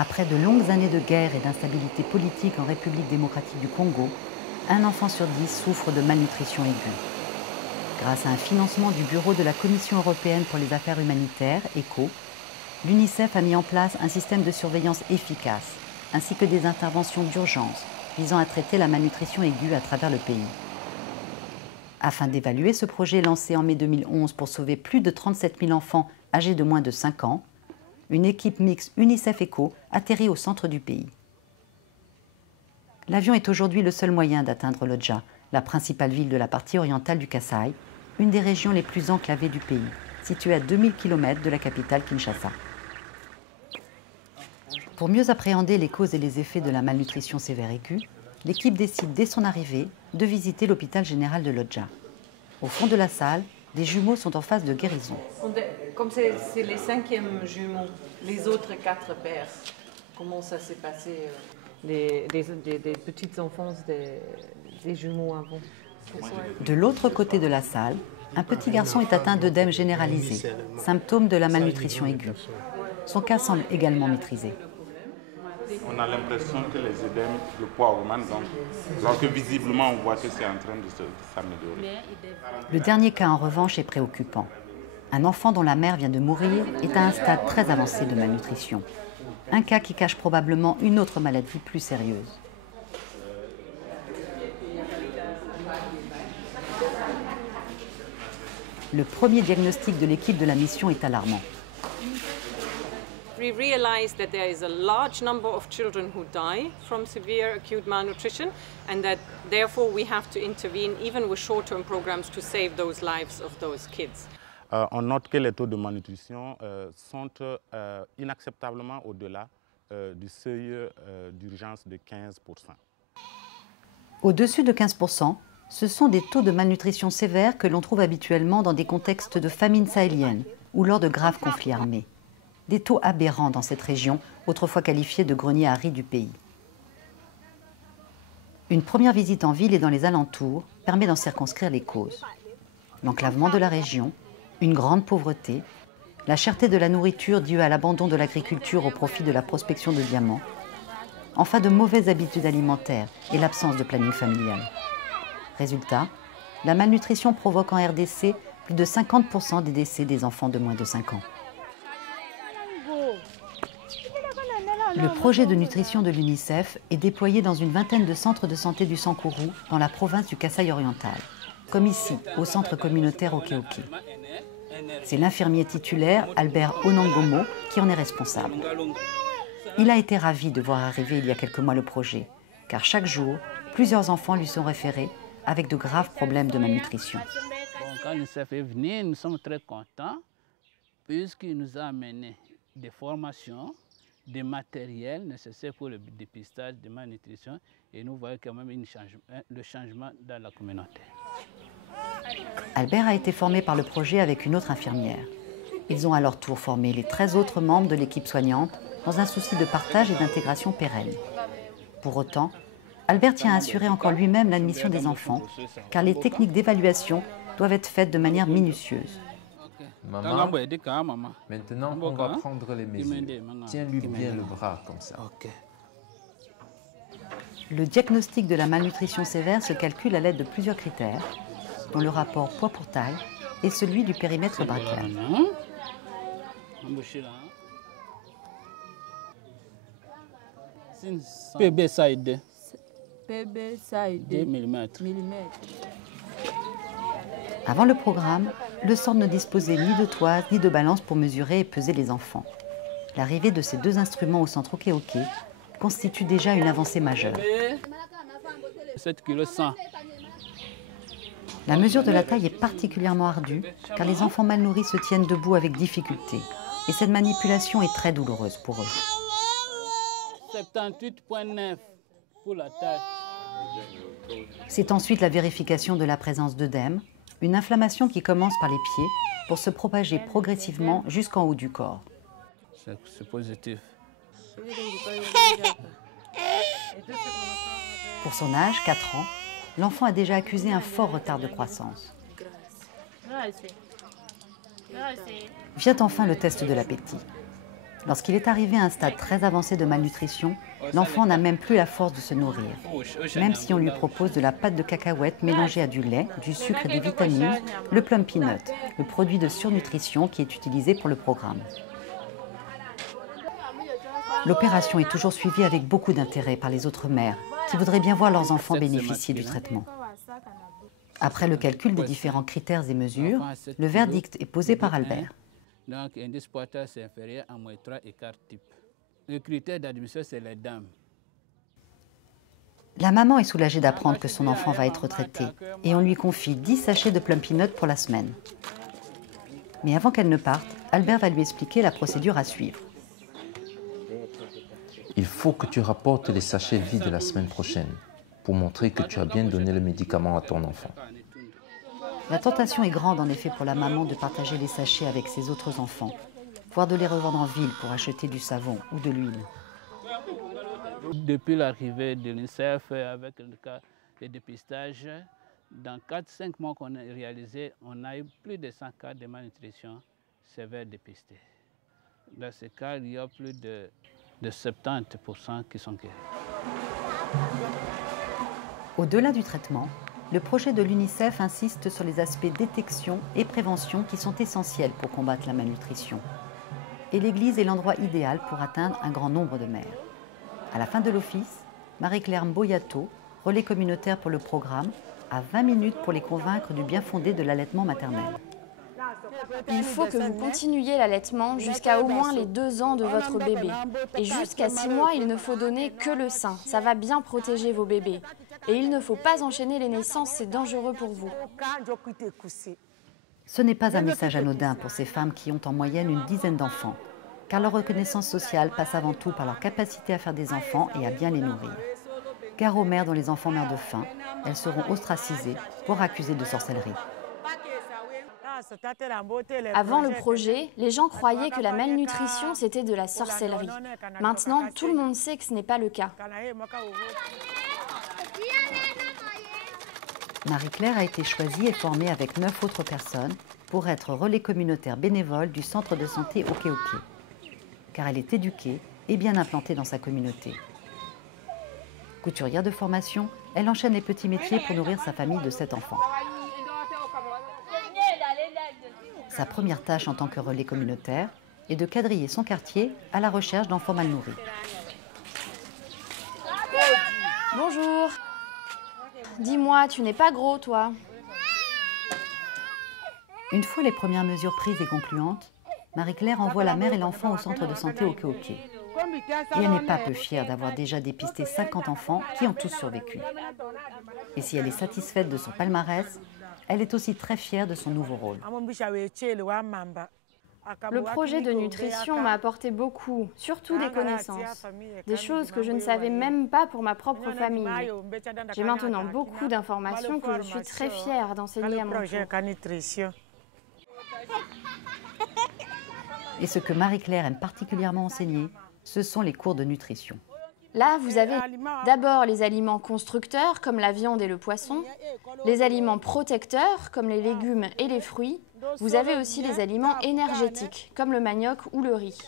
Après de longues années de guerre et d'instabilité politique en République démocratique du Congo, un enfant sur 10 souffre de malnutrition aiguë. Grâce à un financement du Bureau de la Commission européenne pour les affaires humanitaires, ECHO, l'UNICEF a mis en place un système de surveillance efficace, ainsi que des interventions d'urgence visant à traiter la malnutrition aiguë à travers le pays. Afin d'évaluer ce projet lancé en mai 2011 pour sauver plus de 37 000 enfants âgés de moins de 5 ans, une équipe mixte UNICEF-ECHO atterrit au centre du pays. L'avion est aujourd'hui le seul moyen d'atteindre Lodja, la principale ville de la partie orientale du Kasaï, une des régions les plus enclavées du pays, située à 2000 km de la capitale Kinshasa. Pour mieux appréhender les causes et les effets de la malnutrition sévère aiguë, l'équipe décide dès son arrivée de visiter l'hôpital général de Lodja. Au fond de la salle, des jumeaux sont en phase de guérison. Comme c'est les 5e jumeaux, les autres 4 pères, comment ça s'est passé des petites enfances des jumeaux avant? De l'autre côté de la salle, un petit garçon est atteint d'œdème généralisé, symptôme de la malnutrition aiguë. Son cas semble également maîtrisé. On a l'impression que les œdèmes, le poids augmente, donc alors que visiblement on voit que c'est en train de s'améliorer. Le dernier cas en revanche est préoccupant. Un enfant dont la mère vient de mourir est à un stade très avancé de malnutrition. Un cas qui cache probablement une autre maladie plus sérieuse. Le premier diagnostic de l'équipe de la mission est alarmant. We realize that there is a large number of children who die from severe acute malnutrition and that therefore we have to intervene even with short-term programs to save those lives of those kids. On note que les taux de malnutrition sont inacceptablement au-delà du seuil d'urgence de 15%. Au-dessus de 15%, ce sont des taux de malnutrition sévères que l'on trouve habituellement dans des contextes de famine sahélienne ou lors de graves conflits armés. Des taux aberrants dans cette région, autrefois qualifiée de grenier à riz du pays. Une première visite en ville et dans les alentours permet d'en circonscrire les causes. L'enclavement de la région, une grande pauvreté, la cherté de la nourriture due à l'abandon de l'agriculture au profit de la prospection de diamants, enfin de mauvaises habitudes alimentaires et l'absence de planning familial. Résultat, la malnutrition provoque en RDC plus de 50% des décès des enfants de moins de 5 ans. Le projet de nutrition de l'UNICEF est déployé dans une vingtaine de centres de santé du Sankourou, dans la province du Kasaï oriental, comme ici, au centre communautaire Oké-Oké. C'est l'infirmier titulaire, Albert Onangomo, qui en est responsable. Il a été ravi de voir arriver il y a quelques mois le projet, car chaque jour, plusieurs enfants lui sont référés avec de graves problèmes de malnutrition. Quand l'UNICEF est venu, nous sommes très contents, puisqu'il nous a amené des formations, des matériels nécessaires pour le dépistage de malnutrition et nous voyons quand même le changement dans la communauté. Albert a été formé par le projet avec une autre infirmière. Ils ont à leur tour formé les 13 autres membres de l'équipe soignante dans un souci de partage et d'intégration pérenne. Pour autant, Albert tient à assurer encore lui-même l'admission des enfants, car les techniques d'évaluation doivent être faites de manière minutieuse. Maman, maintenant on va prendre les mesures. Tiens-lui bien le bras comme ça. Le diagnostic de la malnutrition sévère se calcule à l'aide de plusieurs critères, dont le rapport poids pour taille et celui du périmètre brachial. PB side. 2 mm. Avant le programme, le centre ne disposait ni de toise ni de balance pour mesurer et peser les enfants. L'arrivée de ces deux instruments au centre Oké-Oké constitue déjà une avancée majeure. 7 kg 100. La mesure de la taille est particulièrement ardue car les enfants mal nourris se tiennent debout avec difficulté et cette manipulation est très douloureuse pour eux. 78,9 pour la taille. C'est ensuite la vérification de la présence d'œdème, une inflammation qui commence par les pieds pour se propager progressivement jusqu'en haut du corps. C'est positif. Pour son âge, 4 ans, l'enfant a déjà accusé un fort retard de croissance. Vient enfin le test de l'appétit. Lorsqu'il est arrivé à un stade très avancé de malnutrition, l'enfant n'a même plus la force de se nourrir. Même si on lui propose de la pâte de cacahuète mélangée à du lait, du sucre et des vitamines, le plum peanut, le produit de surnutrition qui est utilisé pour le programme. L'opération est toujours suivie avec beaucoup d'intérêt par les autres mères qui voudraient bien voir leurs enfants bénéficier du traitement. Après le calcul des différents critères et mesures, le verdict est posé par Albert. Donc, indice porteur, c'est inférieur à -3 écart type. Le critère d'admission, c'est les dames. La maman est soulagée d'apprendre que son enfant va être traité et on lui confie 10 sachets de plum peanut pour la semaine. Mais avant qu'elle ne parte, Albert va lui expliquer la procédure à suivre. Il faut que tu rapportes les sachets vides la semaine prochaine pour montrer que tu as bien donné le médicament à ton enfant. La tentation est grande en effet pour la maman de partager les sachets avec ses autres enfants, voire de les revendre en ville pour acheter du savon ou de l'huile. Depuis l'arrivée de l'UNICEF avec le cas de dépistage, dans 4-5 mois qu'on a réalisé, on a eu plus de 100 cas de malnutrition sévère dépistés. Dans ces cas, il y a plus de 70% qui sont guéris. Au-delà du traitement, le projet de l'UNICEF insiste sur les aspects détection et prévention qui sont essentiels pour combattre la malnutrition. Et l'Église est l'endroit idéal pour atteindre un grand nombre de mères. À la fin de l'office, Marie-Claire Mboyato, relais communautaire pour le programme, a 20 minutes pour les convaincre du bien fondé de l'allaitement maternel. Il faut que vous continuiez l'allaitement jusqu'à au moins les 2 ans de votre bébé. Et jusqu'à 6 mois, il ne faut donner que le sein. Ça va bien protéger vos bébés. Et il ne faut pas enchaîner les naissances, c'est dangereux pour vous. Ce n'est pas un message anodin pour ces femmes qui ont en moyenne une dizaine d'enfants, car leur reconnaissance sociale passe avant tout par leur capacité à faire des enfants et à bien les nourrir. Gare aux mères dont les enfants meurent de faim, elles seront ostracisées, voire accusées de sorcellerie. Avant le projet, les gens croyaient que la malnutrition, c'était de la sorcellerie. Maintenant, tout le monde sait que ce n'est pas le cas. Marie-Claire a été choisie et formée avec 9 autres personnes pour être relais communautaire bénévole du centre de santé Oké-Oké, car elle est éduquée et bien implantée dans sa communauté. Couturière de formation, elle enchaîne les petits métiers pour nourrir sa famille de 7 enfants. Sa première tâche en tant que relais communautaire est de quadriller son quartier à la recherche d'enfants mal nourris. Bonjour. Dis-moi, tu n'es pas gros, toi? Une fois les premières mesures prises et concluantes, Marie-Claire envoie la mère et l'enfant au centre de santé Oké-Oké. Et elle n'est pas peu fière d'avoir déjà dépisté 50 enfants qui ont tous survécu. Et si elle est satisfaite de son palmarès, elle est aussi très fière de son nouveau rôle. Le projet de nutrition m'a apporté beaucoup, surtout des connaissances, des choses que je ne savais même pas pour ma propre famille. J'ai maintenant beaucoup d'informations que je suis très fière d'enseigner à mon tour. Et ce que Marie-Claire aime particulièrement enseigner, ce sont les cours de nutrition. Là, vous avez d'abord les aliments constructeurs, comme la viande et le poisson, les aliments protecteurs, comme les légumes et les fruits. Vous avez aussi les aliments énergétiques, comme le manioc ou le riz.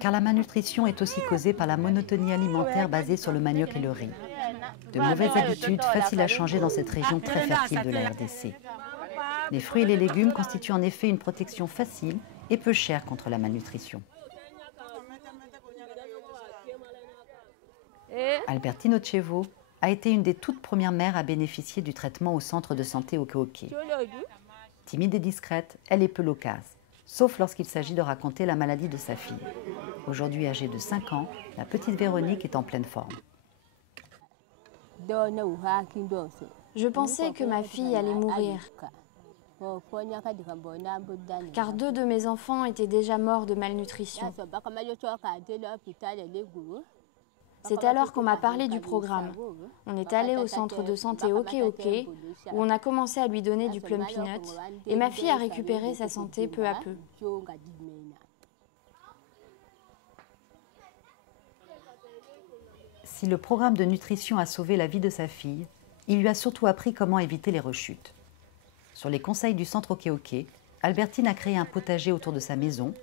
Car la malnutrition est aussi causée par la monotonie alimentaire basée sur le manioc et le riz. De mauvaises habitudes faciles à changer dans cette région très fertile de la RDC. Les fruits et les légumes constituent en effet une protection facile et peu chère contre la malnutrition. Albertine Ochevo a été une des toutes premières mères à bénéficier du traitement au centre de santé Oké-Oké. Timide et discrète, elle est peu loquace, sauf lorsqu'il s'agit de raconter la maladie de sa fille. Aujourd'hui âgée de 5 ans, la petite Véronique est en pleine forme. Je pensais que ma fille allait mourir, car 2 de mes enfants étaient déjà morts de malnutrition. C'est alors qu'on m'a parlé du programme. On est allé au centre de santé Oké-Oké, où on a commencé à lui donner du plum peanut, et ma fille a récupéré sa santé peu à peu. Si le programme de nutrition a sauvé la vie de sa fille, il lui a surtout appris comment éviter les rechutes. Sur les conseils du centre Oké-Oké, Albertine a créé un potager autour de sa maison.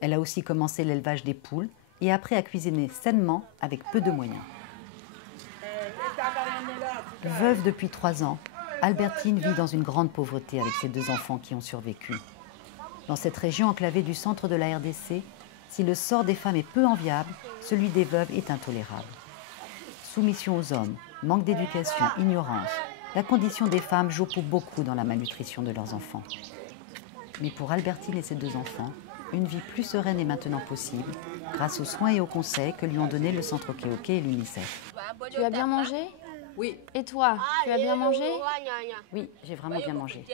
Elle a aussi commencé l'élevage des poules et appris à cuisiner sainement avec peu de moyens. Veuve depuis 3 ans, Albertine vit dans une grande pauvreté avec ses 2 enfants qui ont survécu. Dans cette région enclavée du centre de la RDC, si le sort des femmes est peu enviable, celui des veuves est intolérable. Soumission aux hommes, manque d'éducation, ignorance, la condition des femmes joue pour beaucoup dans la malnutrition de leurs enfants. Mais pour Albertine et ses 2 enfants, une vie plus sereine est maintenant possible grâce aux soins et aux conseils que lui ont donnés le centre Oké-Oké et l'UNICEF. Tu as bien mangé? Oui. Et toi, tu as bien mangé? Oui, j'ai vraiment bien mangé.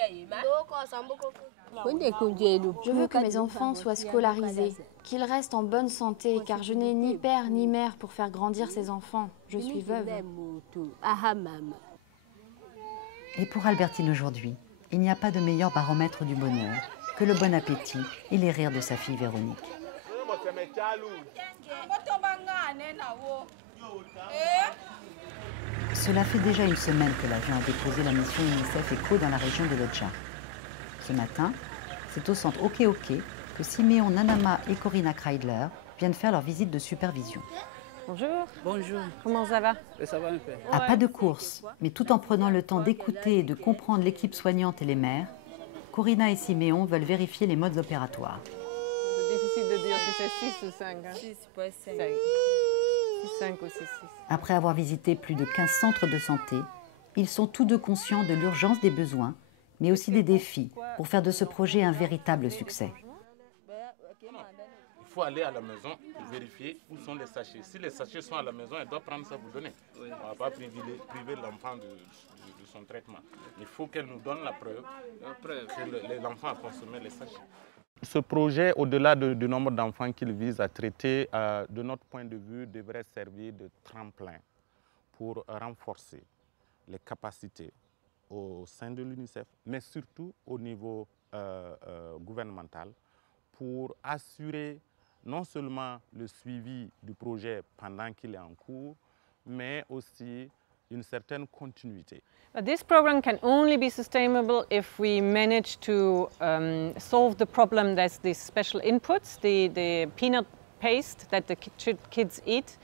Je veux que mes enfants soient scolarisés, qu'ils restent en bonne santé, car je n'ai ni père ni mère pour faire grandir ces enfants. Je suis veuve. Et pour Albertine aujourd'hui, il n'y a pas de meilleur baromètre du bonheur que le bon appétit et les rires de sa fille Véronique. Cela fait déjà une semaine que l'avion a déposé la mission UNICEF ECHO dans la région de Lodja. Ce matin, c'est au centre Oké-Oké que Siméon Nanama et Corinna Kreidler viennent faire leur visite de supervision. Bonjour. Bonjour. Comment ça va? Ça va un peu. À pas de course, mais tout en prenant le temps d'écouter et de comprendre l'équipe soignante et les mères, Corinna et Siméon veulent vérifier les modes opératoires. C'est difficile de dire si c'est 6 ou 5. 5 ou 6. Après avoir visité plus de 15 centres de santé, ils sont tous 2 conscients de l'urgence des besoins, mais aussi des défis pour faire de ce projet un véritable succès. Il faut aller à la maison pour vérifier où sont les sachets. Si les sachets sont à la maison, elle doit prendre ça, vous donner. On ne va pas priver l'enfant de son traitement. Il faut qu'elle nous donne la preuve que l'enfant a consommé les sachets. Ce projet, au-delà du nombre d'enfants qu'il vise à traiter, de notre point de vue, devrait servir de tremplin pour renforcer les capacités au sein de l'UNICEF, mais surtout au niveau gouvernemental, pour assurer non seulement le suivi du projet pendant qu'il est en cours, mais aussi une certaine continuité. This program can only be sustainable if we manage to solve the problem that's these special inputs, the peanut paste that the kids eat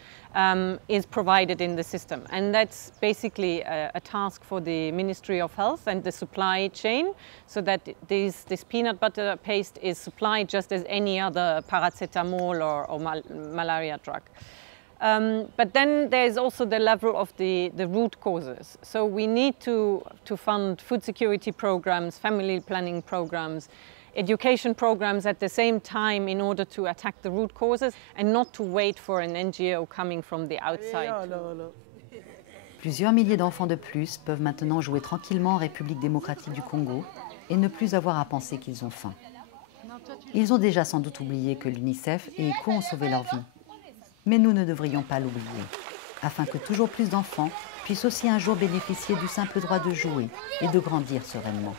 is provided in the system. And that's basically a task for the Ministry of Health and the supply chain, so that this peanut butter paste is supplied just as any other paracetamol or malaria drug. But then there's also the level of the root causes. So we need to fund food security programs, family planning programs, education programs at the same time in order to attack the root causes and not to wait for an NGO coming from the outside. Plusieurs milliers d'enfants de plus peuvent maintenant jouer tranquillement en République démocratique du Congo et ne plus avoir à penser qu'ils ont faim. Ils ont déjà sans doute oublié que l'UNICEF et ECHO ont sauvé leur vie. Mais nous ne devrions pas l'oublier, afin que toujours plus d'enfants puissent aussi un jour bénéficier du simple droit de jouer et de grandir sereinement.